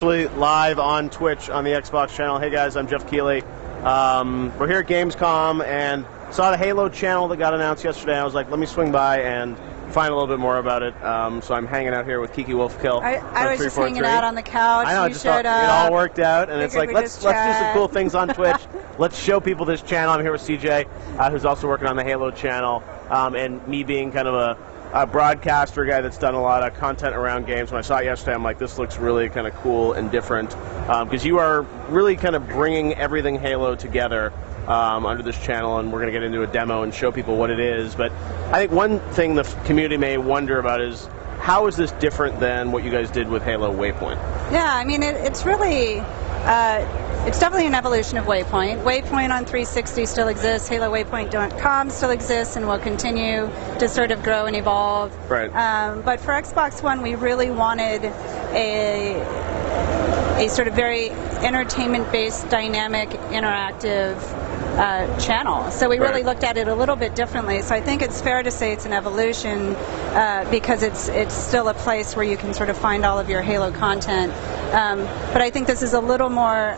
Live on Twitch on the Xbox channel. Hey guys, I'm Jeff Keighley. We're here at Gamescom and saw the Halo channel that got announced yesterday. I was like, let me swing by and find a little bit more about it. So I'm hanging out here with Kiki Wolfkill. I was just hanging out on the couch. I know, you showed up. It all worked out, and it's like, let's do some cool things on Twitch. Let's show people this channel. I'm here with CJ, who's also working on the Halo channel, and me being kind of a broadcaster guy that's done a lot of content around games. When I saw it yesterday, I'm like, this looks really kind of cool and different, because you are really kind of bringing everything Halo together under this channel, and we're going to get into a demo and show people what it is. But I think one thing the community may wonder about is, how is this different than what you guys did with Halo Waypoint? Yeah, I mean, it's really... it's definitely an evolution of Waypoint. Waypoint on 360 still exists. HaloWaypoint.com still exists and will continue to sort of grow and evolve. Right. But for Xbox One, we really wanted a sort of very entertainment-based, dynamic, interactive channel. So we really looked at it a little bit differently. So I think it's fair to say it's an evolution because it's still a place where you can sort of find all of your Halo content. But I think this is a little more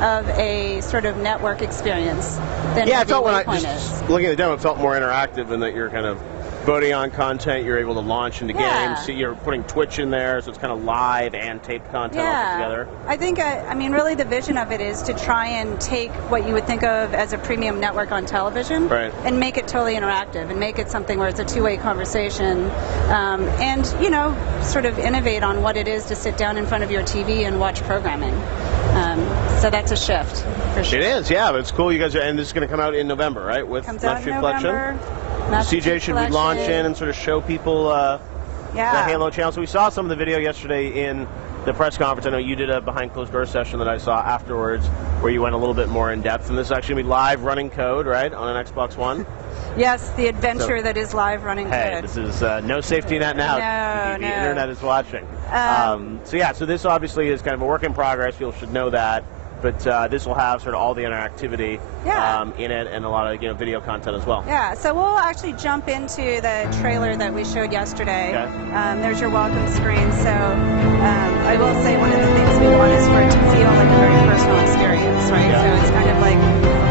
of a sort of network experience than it felt when Waypoint is. Looking at the demo, it felt more interactive in that you're kind of voting on content, you're able to launch into games. So you're putting Twitch in there, so it's kind of live and taped content all together. I think, I mean, really the vision of it is to try and take what you would think of as a premium network on television and make it totally interactive and make it something where it's a two-way conversation and, you know, sort of innovate on what it is to sit down in front of your TV and watch programming. So that's a shift, for sure. It is, yeah, but it's cool. You guys are, and this is going to come out in November, right? With Comes out in November. CJ, should we launch in and sort of show people the Halo channel? So we saw some of the video yesterday in the press conference. I know you did a behind closed door session that I saw afterwards where you went a little bit more in depth, and this is actually going to be live running code, right, on an Xbox One? Yes, the adventure that is live running code. This is no safety net now. The internet is watching. So this obviously is kind of a work in progress. People should know that. But this will have sort of all the interactivity in it and a lot of video content as well. Yeah, so we'll actually jump into the trailer that we showed yesterday. There's your welcome screen. So I will say one of the things we want is for it to feel like a very personal experience, right? So it's kind of like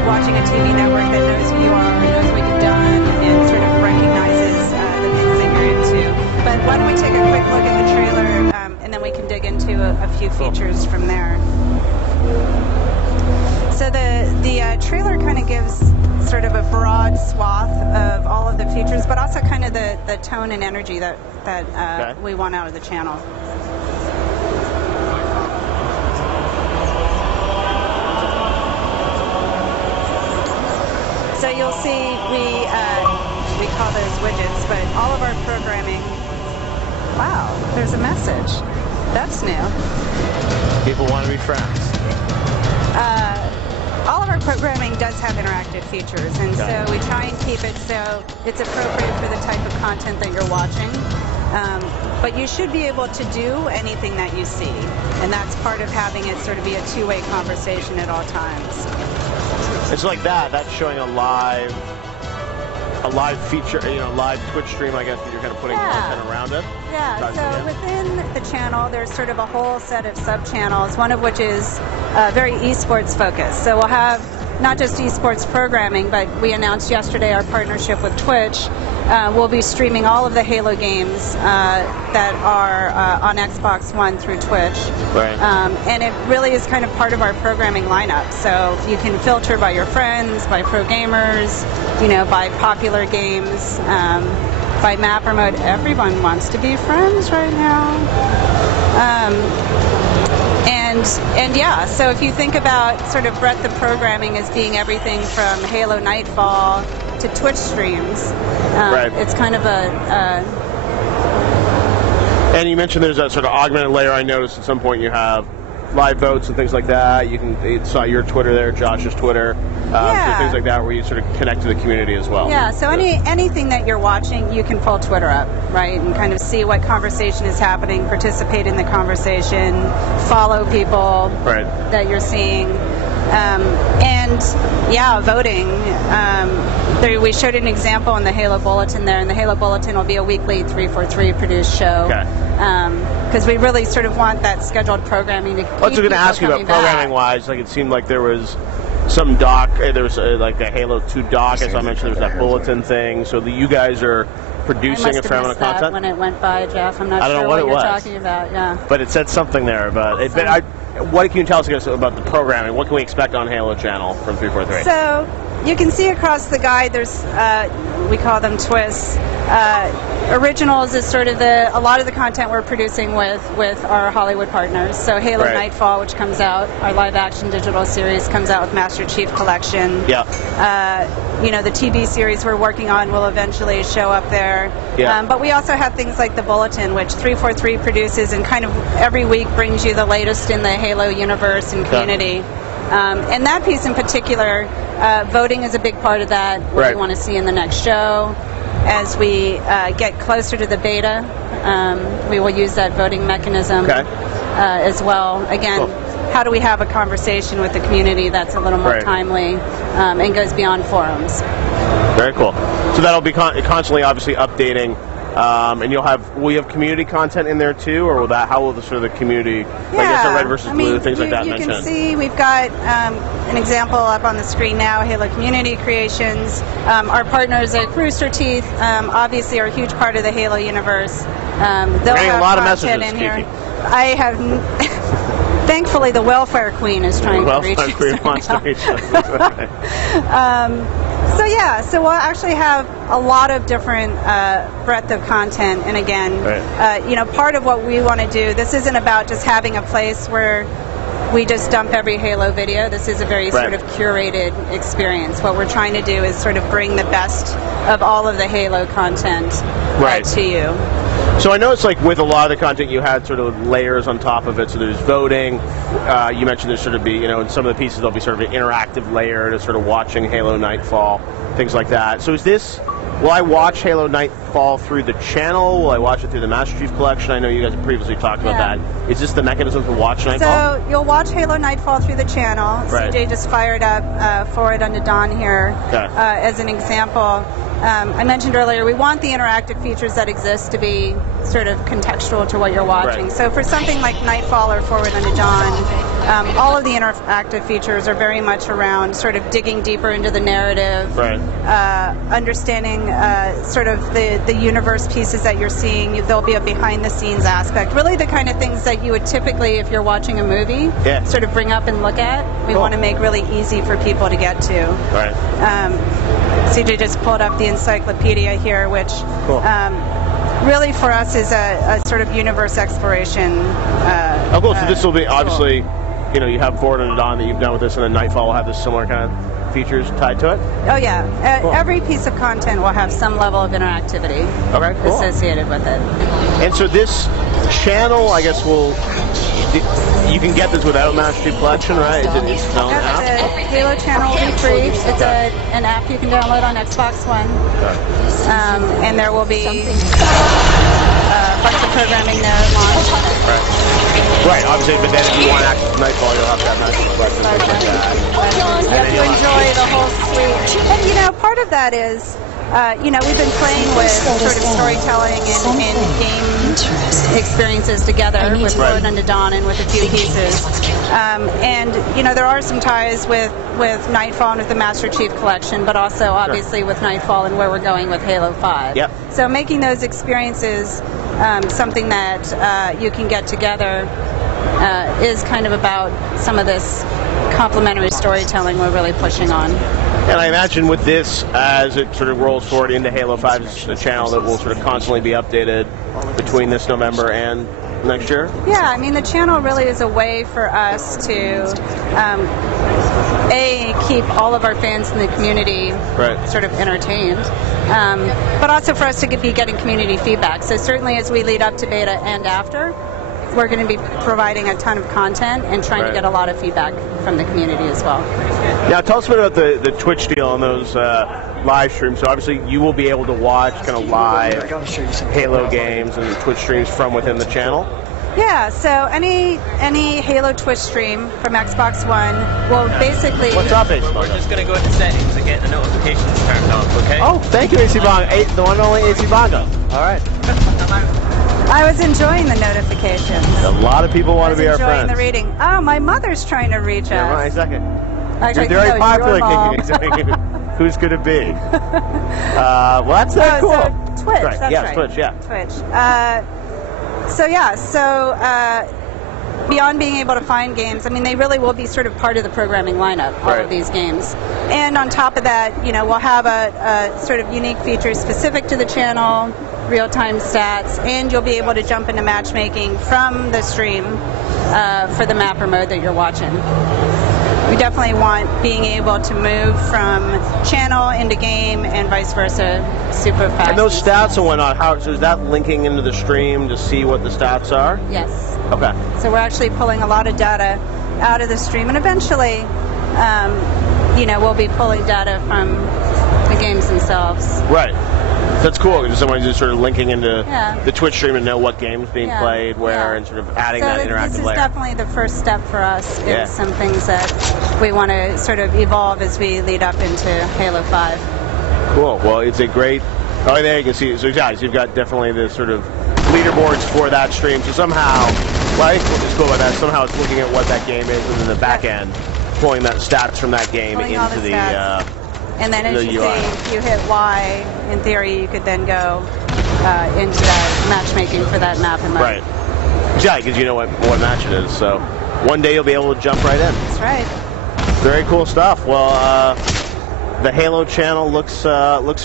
watching a TV network that knows who you are, knows what you've done, and sort of recognizes the things that you're into. But why don't we take a quick look at the trailer, and then we can dig into a few features from there. So the trailer kind of gives sort of a broad swath of all of the features, but also kind of the tone and energy that we want out of the channel. So you'll see we call those widgets, but all of our programming. Wow, there's a message. That's new. People want to be friends. All of our programming does have interactive features, and so we try and keep it so it's appropriate for the type of content that you're watching. But you should be able to do anything that you see, and that's part of having it sort of be a two-way conversation at all times. It's like that's showing a live feature, live Twitch stream, I guess, that you're kind of putting content around it. Yeah, so within the channel, there's sort of a whole set of sub-channels, one of which is very esports focused. So we'll have not just esports programming, but we announced yesterday our partnership with Twitch. We'll be streaming all of the Halo games that are on Xbox One through Twitch. And it really is kind of part of our programming lineup. So you can filter by your friends, by pro gamers, by popular games, by map or mode. Everyone wants to be friends right now. And yeah, so if you think about sort of breadth of programming as being everything from Halo Nightfall to Twitch streams, it's kind of And you mentioned there's a sort of augmented layer. I noticed at some point you have live votes and things like that. You saw your Twitter there, Josh's Twitter, so things like that where you sort of connect to the community as well. Yeah, so anything that you're watching, you can pull Twitter up, right, and kind of see what conversation is happening, participate in the conversation, follow people that you're seeing. And yeah, voting. We showed an example in the Halo Bulletin there, and the Halo Bulletin will be a weekly 343 produced show. Because we really sort of want that scheduled programming to keep I was going to ask you about programming-wise. Like, it seemed like there was some doc, there was like a Halo 2 doc, as I mentioned, there was that bulletin thing. So you guys are producing a fair amount of content? When it went by, Jeff. I'm not sure what you're talking about. Yeah. But it said something there about it. But what can you tell us about the programming? What can we expect on Halo Channel from 343? So you can see across the guide, there's we call them twists. Originals is sort of a lot of the content we're producing with our Hollywood partners. So Halo Nightfall, which comes out, our live-action digital series comes out with Master Chief Collection. Yeah. You know, the TV series we're working on will eventually show up there. Yeah. But we also have things like the Bulletin, which 343 produces and kind of every week brings you the latest in the Halo universe and community. And that piece in particular, voting is a big part of that, what we want to see in the next show. As we get closer to the beta, we will use that voting mechanism as well. Again, how do we have a conversation with the community that's a little more timely and goes beyond forums? Very cool. So that'll be constantly, obviously, updating. And will you have community content in there too, or how will the sort of the community, like I said, red versus blue, things like that you mentioned? You can see we've got an example up on the screen now, Halo Community Creations. Our partners at Rooster Teeth obviously are a huge part of the Halo universe. They'll have a lot of content messages in here. I have. Thankfully, the welfare queen is trying to reach us. The welfare queen wants to reach us. So we'll actually have a lot of different breadth of content. And again, you know, part of what we want to do, this isn't about just having a place where we just dump every Halo video. This is a very sort of curated experience. What we're trying to do is sort of bring the best of all of the Halo content to you. So I know it's like with a lot of the content you had sort of layers on top of it. So there's voting. You mentioned there's sort of be, you know, in some of the pieces there'll be sort of an interactive layer to sort of watching Halo Nightfall, things like that. So will I watch Halo Nightfall through the channel? Will I watch it through the Master Chief Collection? I know you guys have previously talked about that. Is this the mechanism to watch Nightfall? So you'll watch Halo Nightfall through the channel. CJ just fired up Forward Unto Dawn here as an example. I mentioned earlier, we want the interactive features that exist to be sort of contextual to what you're watching. So for something like Nightfall or Forward Unto Dawn, all of the interactive features are very much around sort of digging deeper into the narrative, understanding sort of the universe pieces that you're seeing. There'll be a behind-the-scenes aspect. Really the kind of things that you would typically, if you're watching a movie, sort of bring up and look at. We want to make really easy for people to get to. CJ just pulled up the encyclopedia here, which really for us is a sort of universe exploration. So this will be obviously, you know, you have Forward Unto Dawn that you've done with this, and then Nightfall will have this similar kind of features tied to it? Oh yeah, every piece of content will have some level of interactivity associated with it. And so this channel, I guess, you can get this without Master Chief Collection, right? It's its own app? The Halo channel will be free. It's an app you can download on Xbox One. And there will be a bunch of programming there launched. Right, obviously, but then if you want access to Nightfall, you'll have to have Master Chief Collection. You have to enjoy the whole suite. And, you know, part of that is, you know, we've been playing with sort of storytelling and game experiences together with Forward Unto Dawn and with a few pieces. And, you know, there are some ties with Nightfall and with the Master Chief Collection, but also obviously with Nightfall and where we're going with Halo 5. So making those experiences something that you can get together is kind of about some of this complementary storytelling we're really pushing on. And I imagine with this, as it sort of rolls forward into Halo 5, it's a channel that will sort of constantly be updated between this November and next year? Yeah, I mean, the channel really is a way for us to, keep all of our fans in the community sort of entertained, but also for us to be getting community feedback. So certainly as we lead up to beta and after, we're going to be providing a ton of content and trying to get a lot of feedback from the community as well. Now, tell us a bit about the Twitch deal and those live streams. So obviously you will be able to watch kind of live Halo games and Twitch streams from within the channel. Yeah, so any Halo Twitch stream from Xbox One will basically... What's up, AC Bongo? We're just going to go into settings and get the notifications turned off, okay? Oh, thank you, AC Bongo. The one and only AC Bongo. All right. I was enjoying the notifications. A lot of people want to be our friends. Enjoying the reading. Oh, my mother's trying to reach us. Yeah, right, second. Actually, You're very popular, Kiki. Who's could it be? Well, that's cool. So Twitch, right. that's yeah, right. Twitch, yeah. Twitch. Beyond being able to find games, I mean, they really will be sort of part of the programming lineup, all of these games. And on top of that, you know, we'll have a sort of unique feature specific to the channel, real-time stats, and you'll be able to jump into matchmaking from the stream for the map or mode that you're watching. We definitely want being able to move from channel into game and vice versa super fast. And those stats and whatnot, so is that linking into the stream to see what the stats are? Yes. Okay. So we're actually pulling a lot of data out of the stream, and eventually, you know, we'll be pulling data from the games themselves. Right. That's cool. Because someone's just sort of linking into the Twitch stream and know what game's being played, where, and sort of adding that interactive layer. This is definitely the first step for us. Is some things that we want to sort of evolve as we lead up into Halo 5. Cool. Well, it's a great. Oh, there you can see. So guys, you've got definitely the sort of leaderboards for that stream. So somehow, well, what's cool about that? Somehow it's looking at what that game is, and then the back end pulling that stats from that game into the. And then as you see, if you hit Y, in theory, you could then go into that matchmaking for that map and mode. Right. Yeah, because you know what match it is. So one day you'll be able to jump right in. That's right. Very cool stuff. Well, the Halo channel looks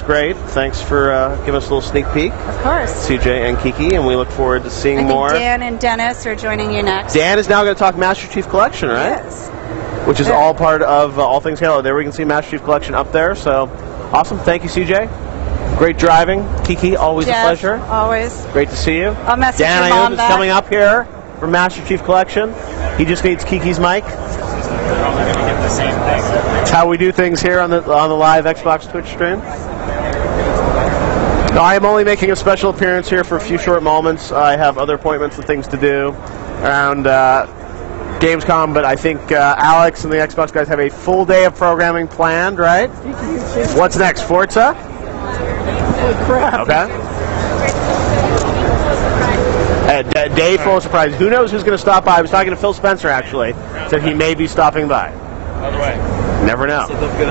great. Thanks for giving us a little sneak peek. Of course. CJ and Kiki, and we look forward to seeing more. Dan and Dennis are joining you next. Dan is now going to talk Master Chief Collection, right? Yes. Which is all part of All Things Halo. There we can see Master Chief Collection up there. So awesome. Thank you, CJ. Great driving. Kiki, always a pleasure. Always. Great to see you. I'll message Dan, your mom is coming up here for Master Chief Collection. He just needs Kiki's mic. That's how we do things here on the live Xbox Twitch stream. No, I am only making a special appearance here for a few short moments. I have other appointments and things to do around Gamescom, but I think Alex and the Xbox guys have a full day of programming planned, right? What's next? Forza? Holy crap. Okay. Day full of surprise. Who knows who's going to stop by? I was talking to Phil Spencer, actually. Said he may be stopping by. By the way. Never know.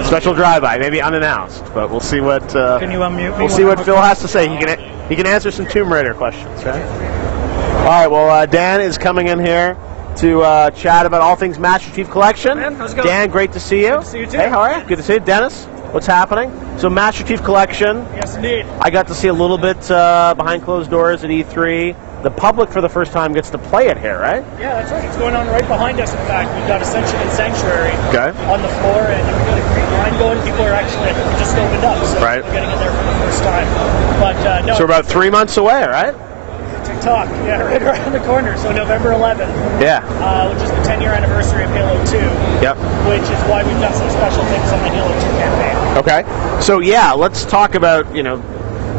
Special drive-by, maybe unannounced, but we'll see what. Can you unmute me? We'll see what Phil has to say. He can answer some Tomb Raider questions, right? All right. Well, Dan is coming in here to chat about all things Master Chief Collection. Man, how's it going? Dan, great to see you. Good to see you too. Hey, how are you? Good to see you. Dennis, what's happening? So Master Chief Collection. Yes, indeed. I got to see a little bit behind closed doors at E3. The public for the first time gets to play it here, right? Yeah, that's right. It's going on right behind us, in fact. We've got Ascension and Sanctuary on the floor, and we've got a green line going. People are actually, I think we just opened up, so we're getting in there for the first time. But no. So we're about 3 months away, right? TikTok, yeah, right around the corner. So November 11th. Yeah. Which is the 10-year anniversary of Halo 2. Yep. Which is why we've done some special things on the Halo 2 campaign. Okay. So yeah, let's talk about,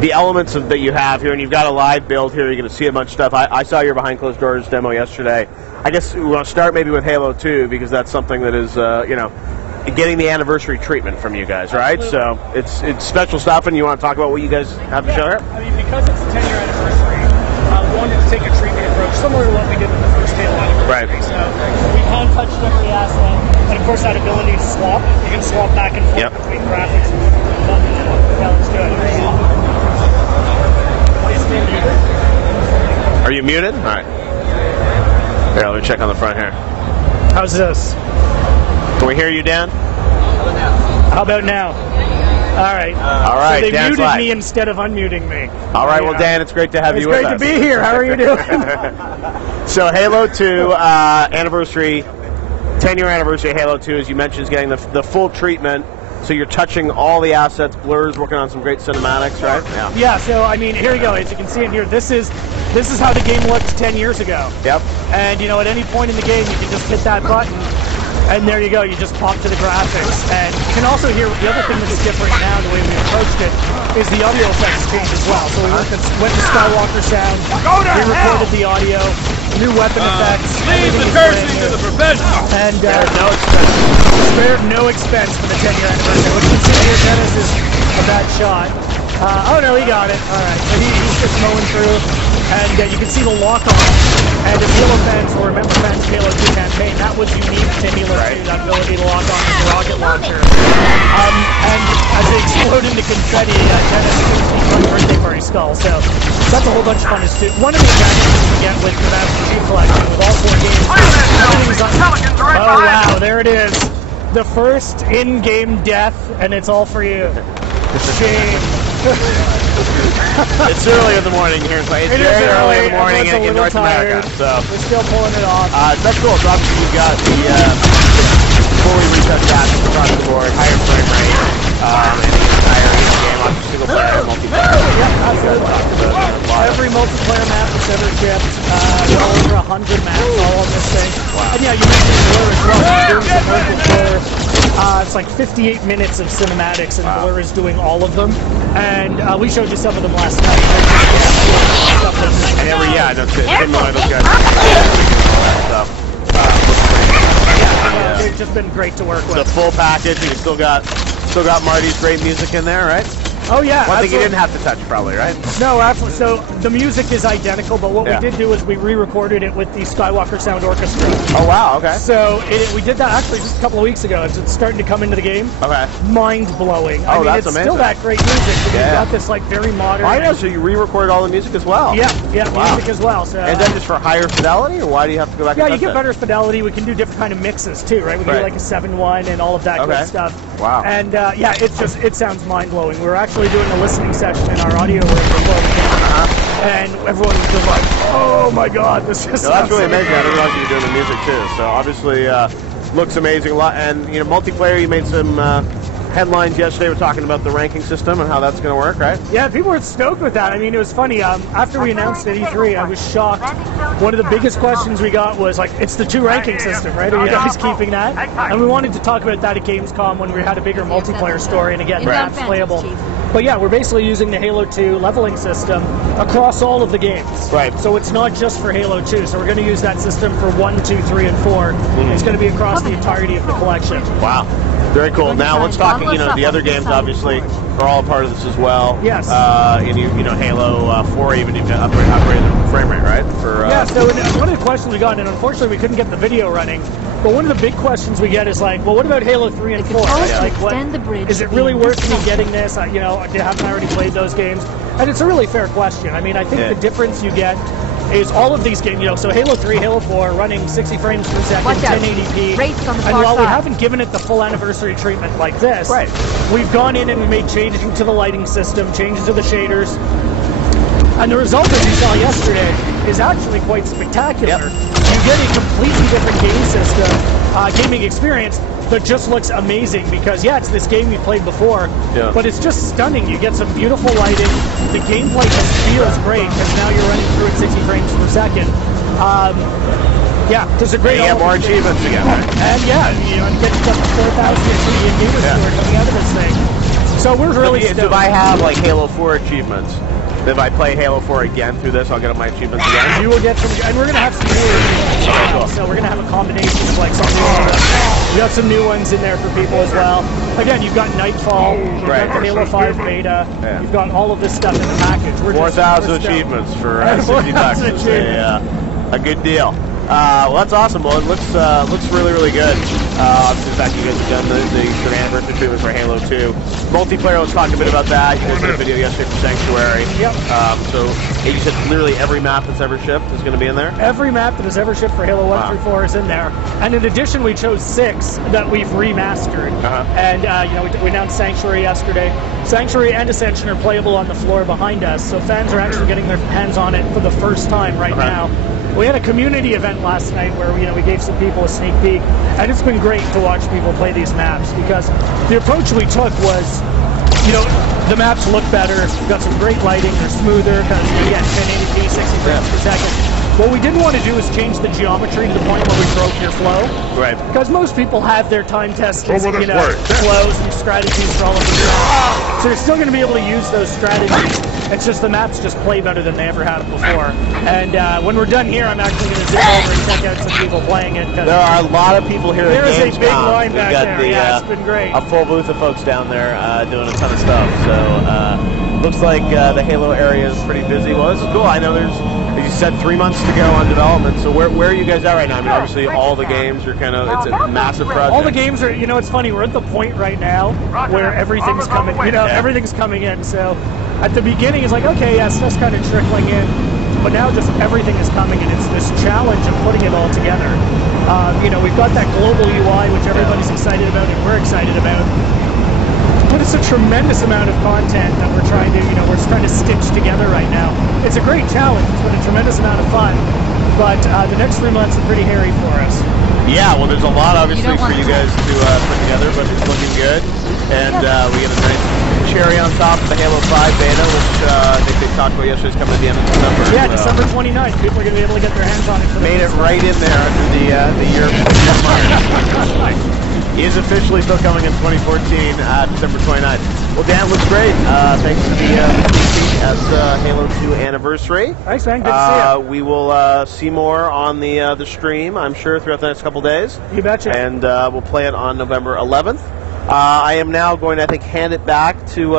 the elements that you have here, and you've got a live build here. You're going to see a bunch of stuff. I saw your behind closed doors demo yesterday. I guess we want to start maybe with Halo 2 because that's something that is, getting the anniversary treatment from you guys, right? Absolutely. So it's special stuff, and you want to talk about what you guys have to show here? I mean, because it's the 10-year anniversary, we wanted to take a treatment approach similar to what we did with the first Halo anniversary. Right. So we hand-touched every asset, and of course that ability to swap. You can swap back and forth between graphics. Yeah, let's do it. Are you muted? All right. Here, let me check on the front here. How's this? Can we hear you, Dan? How about now? All right. All right. So they Dan's muted live. me instead of unmuting me. All right. Well, Dan, it's great to have you with us. It's great to be here. How are you doing? So Halo 2 anniversary, 10-year anniversary of Halo 2, as you mentioned, is getting the full treatment. So you're touching all the assets, blurs, working on some great cinematics, right? Yeah. So I mean, here you go. As you can see in here, this is how the game looked 10 years ago. Yep. And at any point in the game, you can just hit that button, and there you go. You just pop to the graphics, and you can also hear the other thing that's different now. The way we approached it is the audio effects change as well. So we went to Skywalker sound. We recorded the audio. new weapon effects. Leave the cursing to the professionals. And spared no expense for the 10-year anniversary. What you see here, Dennis, is a bad shot. Oh no, he got it. All right, so he's just mowing through, and you can see the lock-on. And if Halo fans will remember fans Halo 2 campaign, that was unique to Halo 2, that ability to lock on with the rocket launcher. And as they explode into confetti, Dennis keeps on the birthday party skull. So that's a whole bunch of fun to do. One of the advantages you get with the Master Chief Collection, with all 4 games, oh wow, there it is. The first in-game death, and it's all for you. Shame. It's early in the morning here. It's very early in the morning in North America. So we're still pulling it off. That's cool. So obviously you've got the fully reset graphics across the board, higher frame rate, and the entire game on single player, multiplayer. Yeah, absolutely. Every multiplayer map that's ever shipped. Over 100 maps all on this thing. Wow. And yeah, you mentioned Blur as well. It's like 58 minutes of cinematics, and Blur is doing all of them. And we showed you some of them last night. And those guys. They've just been great to work with. The full package. You still got Marty's great music in there, right? Oh yeah. One thing you didn't have to touch, probably, right? No, absolutely. So the music is identical, but what we did do is we re-recorded it with the Skywalker Sound Orchestra. Oh wow, okay. So we did that actually just a couple of weeks ago. It's starting to come into the game. Okay. Mind blowing. Oh, that's amazing. Still that great music. But you've got this like very modern. I know. So you re-recorded all the music as well. Yeah, music as well. So. And then just for higher fidelity, or why do you have to go back? Yeah, you get better fidelity. We can do different kind of mixes too, right? We can do like a 7.1 and all of that good stuff. Wow. And it sounds mind blowing. We're actually doing a listening session in our audio room before we came, and everyone was just like, "Oh my God, this is." That's really amazing. I didn't realize you were doing the music too. So obviously, looks amazing. A lot, and multiplayer. You made some headlines yesterday. We're talking about the ranking system and how that's going to work, right? Yeah, people were stoked with that. I mean, it was funny. After we announced at E3, I was shocked. One of the biggest questions we got was like, "It's the 2 ranking system, right? Are you guys keeping that?" And we wanted to talk about that at Gamescom when we had a bigger multiplayer story, and again, maps playable. But yeah, we're basically using the Halo 2 leveling system across all of the games. Right. So it's not just for Halo 2. So we're going to use that system for 1, 2, 3, and 4. It's going to be across the entirety of the collection. Wow. Very cool. Now let's talk. The other games obviously are all a part of this as well. Yes. And Halo 4 even upgrade the frame rate, right? So one of the questions we got, and unfortunately we couldn't get the video running, but one of the big questions we get is like, well, what about Halo 3 and 4? Like, is it really worth me getting this? Haven't I already played those games? And it's a really fair question. I mean, I think the difference you get is all of these games, so Halo 3, Halo 4, running 60 frames per second, 1080p. And while we haven't given it the full anniversary treatment like this, we've gone in and we made changes to the lighting system, changes to the shaders. And the result, as you saw yesterday, is actually quite spectacular. You get a completely different game system, gaming experience that just looks amazing because, it's this game you played before, but it's just stunning. You get some beautiful lighting. The gameplay just feels great because now you're running through at 60 frames per second. There's a great. You get more achievements again, right? And you get up to 4,000 gamers who are coming out of this thing. So we're really. Do I have like Halo 4 achievements? If I play Halo 4 again through this, I'll get my achievements again. You will get some, and we're going to have some new ones. So we're going to have a combination of like some new. We got some new ones in there for people as well. Again, you've got Nightfall, you've got the Halo 5 beta, you've got all of this stuff in the package. 4,000 achievements for 60 bucks. A good deal. Well, that's awesome. Well, it looks really, really good. Obviously, the fact you guys have done the anniversary treatment for Halo 2. Multiplayer, let's talk a bit about that. You guys did a video yesterday for Sanctuary. Yep. So you said literally every map that's ever shipped is going to be in there? Every map that has ever shipped for Halo 1 through 4 is in there. And in addition, we chose 6 that we've remastered. And, we announced Sanctuary yesterday. Sanctuary and Ascension are playable on the floor behind us, so fans are actually getting their hands on it for the first time right now. We had a community event last night where we gave some people a sneak peek, and it's been great to watch people play these maps because the approach we took was, the maps look better. We've got some great lighting. They're smoother. Again, 1080p, 60 frames per second. What we didn't want to do is change the geometry to the point where we broke your flow. Right. Because most people have their time-tested, flows and strategies for all of these maps. So you're still going to be able to use those strategies. It's just the maps just play better than they ever have before. And when we're done here, I'm actually going to zip over and check out some people playing it. There are a lot of people here at Gamescom. There's a big line back there. Yeah, it's been great. A full booth of folks down there doing a ton of stuff. So looks like the Halo area is pretty busy. Well, this is cool. I know there's, as you said, 3 months to go on development. So where are you guys at right now? I mean, obviously all the games are kind of, it's a massive project. All the games are, you know, it's funny. We're at the point right now where everything's coming. You know, everything's coming in. So at the beginning, it's like, okay, yeah, stuff's kind of trickling in. But now just everything is coming, and it's this challenge of putting it all together. You know, we've got that global UI, which everybody's excited about, and we're excited about. But it's a tremendous amount of content that we're trying to, you know, we're trying to stitch together right now. It's a great challenge. It's been a tremendous amount of fun. But the next 3 months are pretty hairy for us. Yeah, well, there's a lot, obviously, for you guys to put together, but it's looking good. And we get a nice cherry on top of the Halo 5 beta, which I think they talked about yesterday, is coming at the end of December. Yeah, December 29th. People are going to be able to get their hands on it. Made it right in there under the year mark. He is officially still coming in 2014, December 29th. Well, Dan, looks great. Thanks for the at Halo 2 anniversary. Thanks, man. Good to see you. We will see more on the stream, I'm sure, throughout the next couple days. You betcha. And we'll play it on November 11th. I am now going to, I think, hand it back to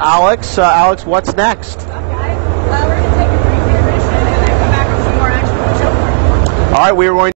Alex. Alex, what's next? Okay. We're going to take a brief intermission and then come back with some more action. All right, we are going